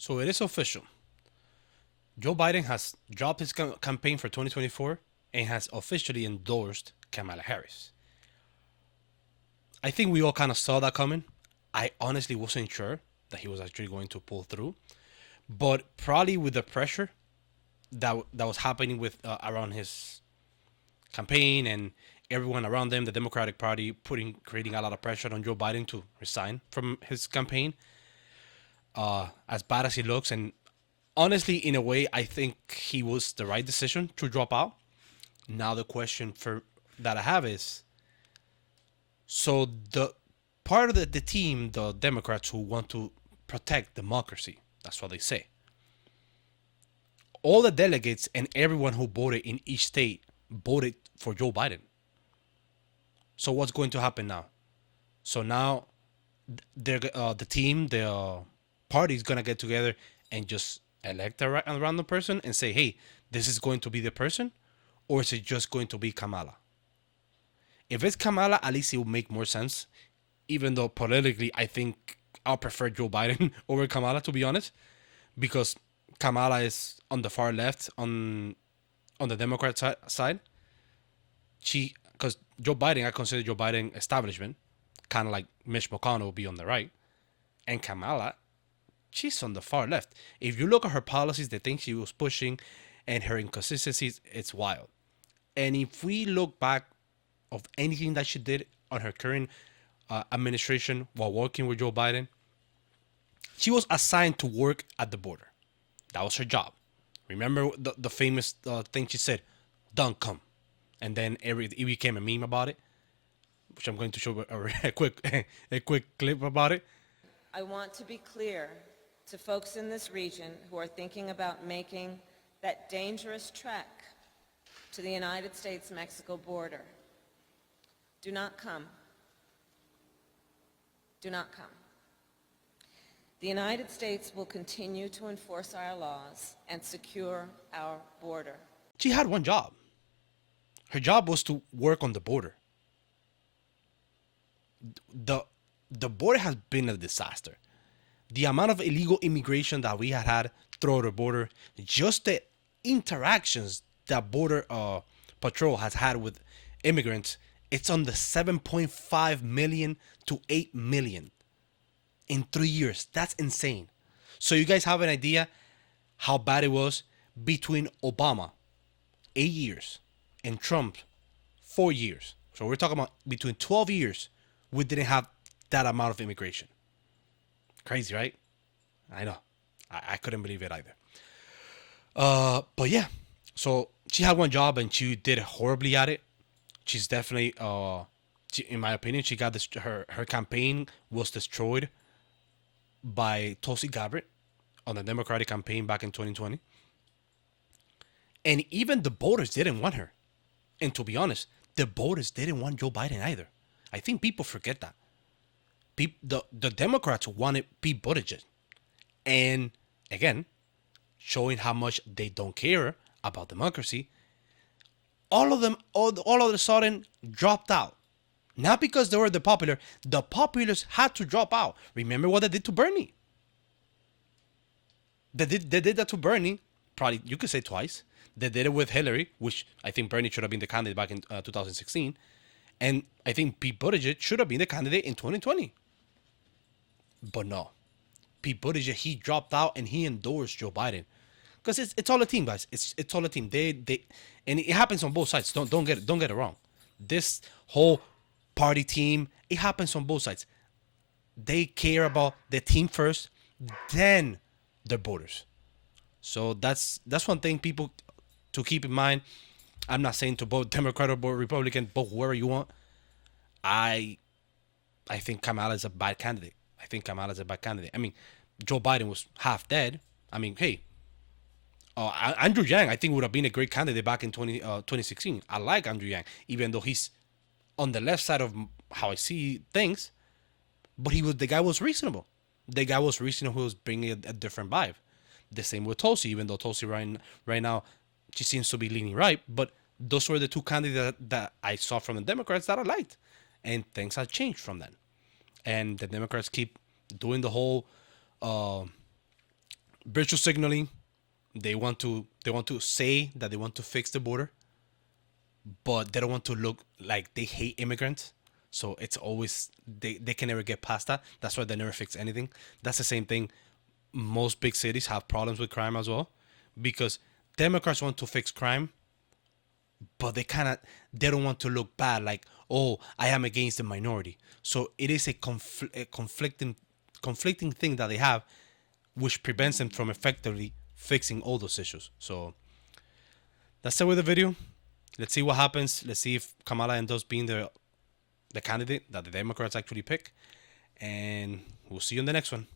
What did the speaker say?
So it is official. Joe Biden has dropped his campaign for 2024 and has officially endorsed Kamala Harris. I think we all kind of saw that coming. I honestly wasn't sure that he was actually going to pull through, but probably with the pressure that was happening with around his campaign and everyone around them, the Democratic Party creating a lot of pressure on Joe Biden to resign from his campaign, as bad as he looks. And honestly, in a way, I think he was the right decision to drop out. Now the question for that I have is, so the part of the team, the Democrats who want to protect democracy, that's what they say. All the delegates and everyone who voted in each state voted for Joe Biden. So what's going to happen now? So now the team, the party is gonna get together and just elect a random person and say, hey, this is going to be the person, or is it just going to be Kamala? If it's Kamala, at least it will make more sense. Even though politically, I think I'll prefer Joe Biden over Kamala, to be honest, because Kamala is on the far left on the Democrat side. She because Joe Biden, I consider Joe Biden establishment, kind of like Mitch McConnell will be on the right, and Kamala, she's on the far left. If you look at her policies, the things she was pushing, and her inconsistencies, it's wild. And if we look back of anything that she did on her current administration while working with Joe Biden, she was assigned to work at the border. That was her job. Remember the famous thing she said, "Don't come," and then it became a meme about it, which I'm going to show a quick a quick clip about it. I want to be clear to folks in this region who are thinking about making that dangerous trek to the United States-Mexico border. Do not come. Do not come. The United States will continue to enforce our laws and secure our border. She had one job. Her job was to work on the border. the The border has been a disaster. The amount of illegal immigration that we had through the border, just the interactions that border patrol has had with immigrants, it's on the 7.5 million to 8 million in 3 years. That's insane. So you guys have an idea how bad it was between Obama, 8 years, and Trump, 4 years. So we're talking about between 12 years, we didn't have that amount of immigration. Crazy, right? I know. I couldn't believe it either. But yeah, so she had one job and she did horribly at it. She's definitely, in my opinion, she got this. Her campaign was destroyed by Tulsi Gabbard on the Democratic campaign back in 2020, and even the voters didn't want her. And to be honest, the voters didn't want Joe Biden either. I think people forget that. The Democrats wanted Pete Buttigieg, and again, showing how much they don't care about democracy. All of them, all of a sudden, dropped out. Not because they were the populace had to drop out. Remember what they did to Bernie? They did that to Bernie, probably you could say twice. They did it with Hillary, which I think Bernie should have been the candidate back in 2016. And I think Pete Buttigieg should have been the candidate in 2020. But no. Pete Buttigieg, he dropped out and he endorsed Joe Biden. Because it's all a team, guys. It's all a team. They and it happens on both sides. Don't get it wrong. This whole party team, it happens on both sides. They care about the team first, then the voters. So that's one thing people to keep in mind. I'm not saying to vote Democrat or vote Republican, vote whoever you want. I I think Kamala is a bad candidate. I think Kamala is a bad candidate. I mean, Joe Biden was half dead. I mean, hey, Andrew Yang, I think would have been a great candidate back in 2016. I like Andrew Yang, even though he's on the left side of how I see things. But the guy was reasonable. The guy was reasonable. Who was bringing a different vibe. The same with Tulsi, even though Tulsi right now she seems to be leaning right. But those were the two candidates that I saw from the Democrats that I liked, and things have changed from then. And the Democrats keep doing the whole virtual signaling. They want to say that they want to fix the border, but they don't want to look like they hate immigrants. So it's always they can never get past that. That's why they never fix anything. That's the same thing. Most big cities have problems with crime as well, because Democrats want to fix crime, but they don't want to look bad, like, oh, I am against the minority. So it is a conflicting thing that they have, which prevents them from effectively fixing all those issues. So that's it with the video. Let's see what happens. Let's see if Kamala ends up being the candidate that the Democrats actually pick, and we'll see you in the next one.